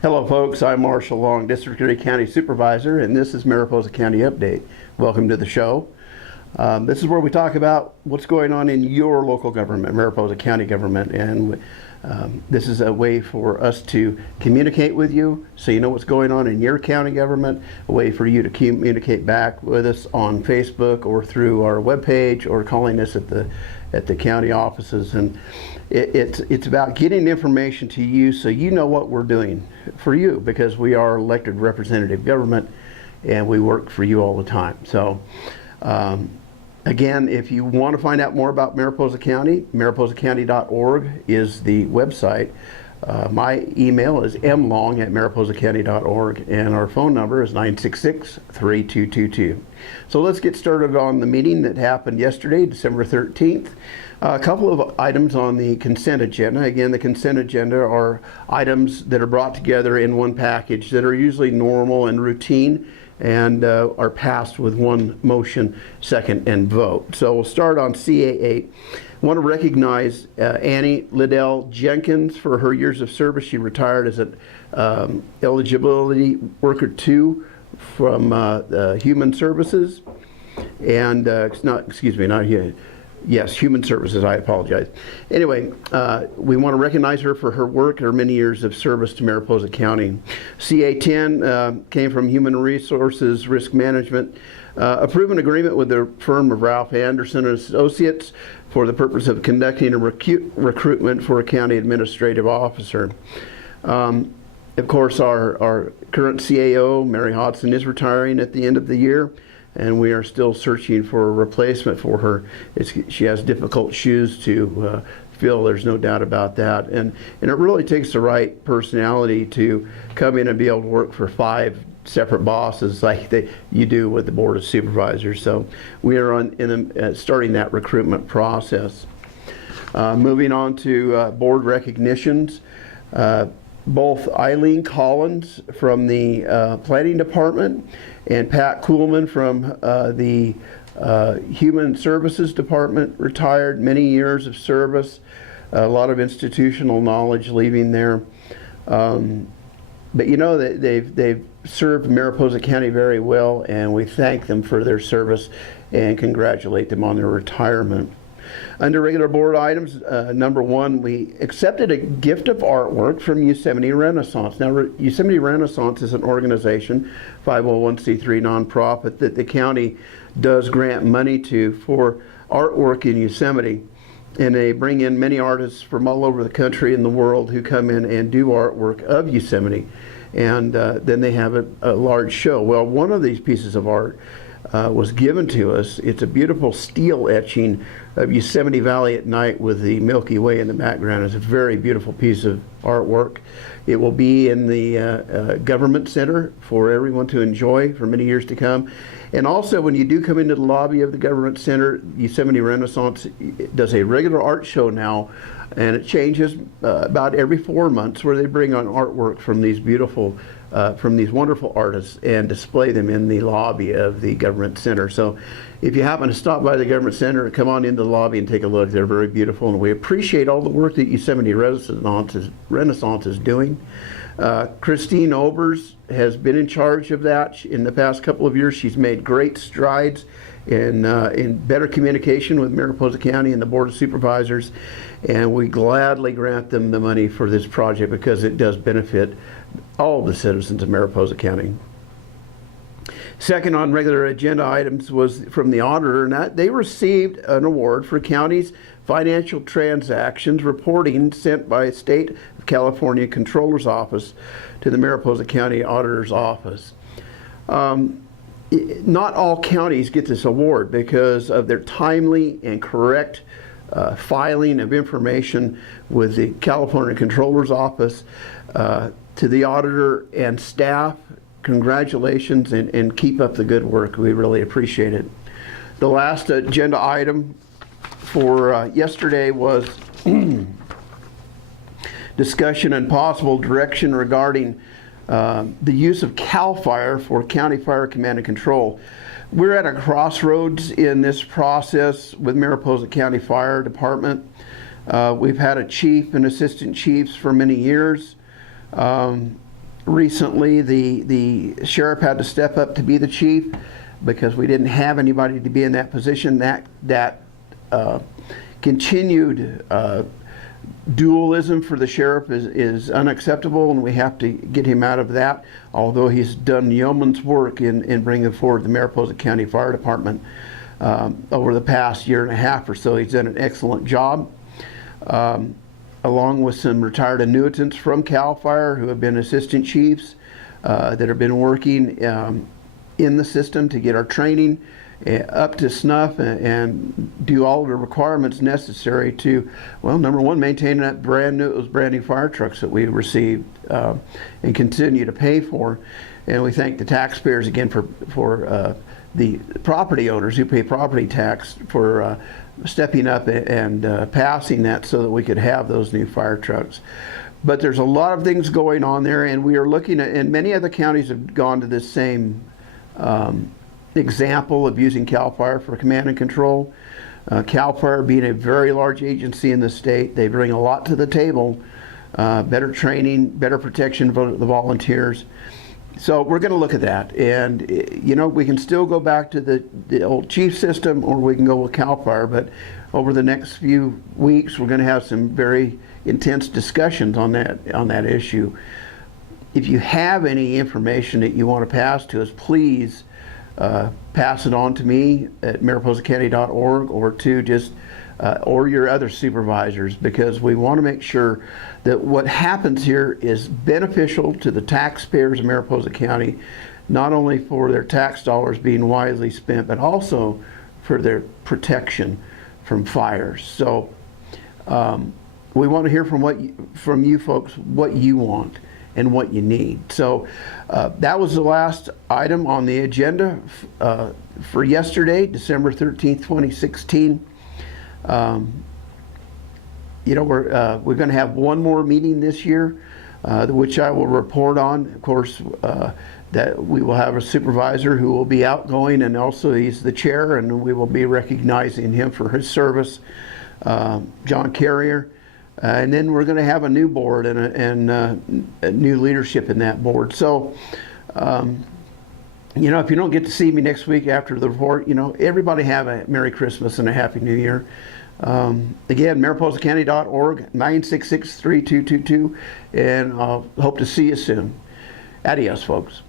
Hello folks, I'm Marshall Long, District 3 County Supervisor, and this is Mariposa County Update. Welcome to the show. This is where we talk about what's going on in your local government, Mariposa County government, and this is a way for us to communicate with you so you know what's going on in your county government, a way for you to communicate back with us on Facebook or through our webpage or calling us at the county offices. And it's about getting information to you so you know what we're doing for you, because we are elected representative government and we work for you all the time. So again, if you want to find out more about Mariposa County, mariposacounty.org is the website. My email is mlong@mariposacounty.org, and our phone number is 966-3222. So let's get started on the meeting that happened yesterday, December 13th. A couple of items on the consent agenda. Again, the consent agenda are items that are brought together in one package that are usually normal and routine and are passed with one motion, second, and vote. So we'll start on CA8. I want to recognize Annie Liddell Jenkins for her years of service. She retired as an eligibility worker 2 from Human Services, and Human Services, I apologize. Anyway, we want to recognize her for her work and her many years of service to Mariposa County. CA10 came from Human Resources Risk Management, approve an agreement with the firm of Ralph Anderson and Associates for the purpose of conducting a recruitment for a county administrative officer. Of course, our current CAO, Mary Hodson, is retiring at the end of the year, and we are still searching for a replacement for her. She has difficult shoes to fill, there's no doubt about that. And it really takes the right personality to come in and be able to work for 5 separate bosses like you do with the Board of Supervisors. So we are starting that recruitment process. Moving on to board recognitions. Both Eileen Collins from the Planning Department and Pat Kuhlman from the Human Services Department retired, many years of service, a lot of institutional knowledge leaving there. But you know that they've served Mariposa County very well, and we thank them for their service and congratulate them on their retirement. Under regular board items, number 1, we accepted a gift of artwork from Yosemite Renaissance. Now, Yosemite Renaissance is an organization, 501c3 nonprofit, that the county does grant money to for artwork in Yosemite. And they bring in many artists from all over the country and the world who come in and do artwork of Yosemite. And then they have a large show. Well, one of these pieces of art was given to us. It's a beautiful steel etching of Yosemite Valley at night with the Milky Way in the background. It's a very beautiful piece of artwork. It will be in the Government Center for everyone to enjoy for many years to come. And also, when you do come into the lobby of the Government Center, Yosemite Renaissance does a regular art show now, and it changes about every 4 months, where they bring on artwork from these wonderful artists and display them in the lobby of the Government Center. So if you happen to stop by the Government Center, come on into the lobby and take a look. They're very beautiful, and we appreciate all the work that Yosemite Renaissance is doing. Christine Obers has been in charge of that in the past couple of years. She's made great strides in better communication with Mariposa County and the Board of Supervisors, and we gladly grant them the money for this project because it does benefit all the citizens of Mariposa County. Second on regular agenda items was from the auditor, and that they received an award for county's financial transactions reporting sent by State of California Controller's Office to the Mariposa County Auditor's Office. Not all counties get this award because of their timely and correct filing of information with the California Controller's Office. To the auditor and staff, congratulations, and keep up the good work. We really appreciate it. The last agenda item for yesterday was discussion and possible direction regarding the use of CAL FIRE for County Fire Command and Control. We're at a crossroads in this process with Mariposa County Fire Department. We've had a chief and assistant chiefs for many years. recently the sheriff had to step up to be the chief because we didn't have anybody to be in that position. That continued dualism for the sheriff is unacceptable, and we have to get him out of that, although he's done yeoman's work in bringing forward the Mariposa County Fire Department over the past year and a half or so. He's done an excellent job, along with some retired annuitants from CAL FIRE who have been assistant chiefs that have been working in the system to get our training up to snuff and do all the requirements necessary to, well, number one, maintain those brand new fire trucks that we received and continue to pay for. And we thank the taxpayers again for the property owners who pay property tax for stepping up and passing that so that we could have those new fire trucks. But there's a lot of things going on there, and we are looking at, and many other counties have gone to this same example of using CAL FIRE for command and control. CAL FIRE being a very large agency in the state, they bring a lot to the table. Better training, better protection for the volunteers. So we're going to look at that, and you know, we can still go back to the old chief system, or we can go with CAL FIRE. But over the next few weeks, we're going to have some very intense discussions on that issue. If you have any information that you want to pass to us, please pass it on to me at mariposacounty.org or to just or your other supervisors, because we want to make sure that what happens here is beneficial to the taxpayers of Mariposa County, not only for their tax dollars being wisely spent, but also for their protection from fires. So we want to hear from you folks what you want and what you need. So that was the last item on the agenda for yesterday, December 13th, 2016. You know, we're going to have one more meeting this year, which I will report on. Of course, that we will have a supervisor who will be outgoing, and also he's the chair, and we will be recognizing him for his service, John Carrier. And then we're going to have a new board and a new leadership in that board. So, you know, if you don't get to see me next week after the report, you know, everybody have a Merry Christmas and a Happy New Year. Again, mariposacounty.org, 966-3222, and I'll hope to see you soon. Adios, folks.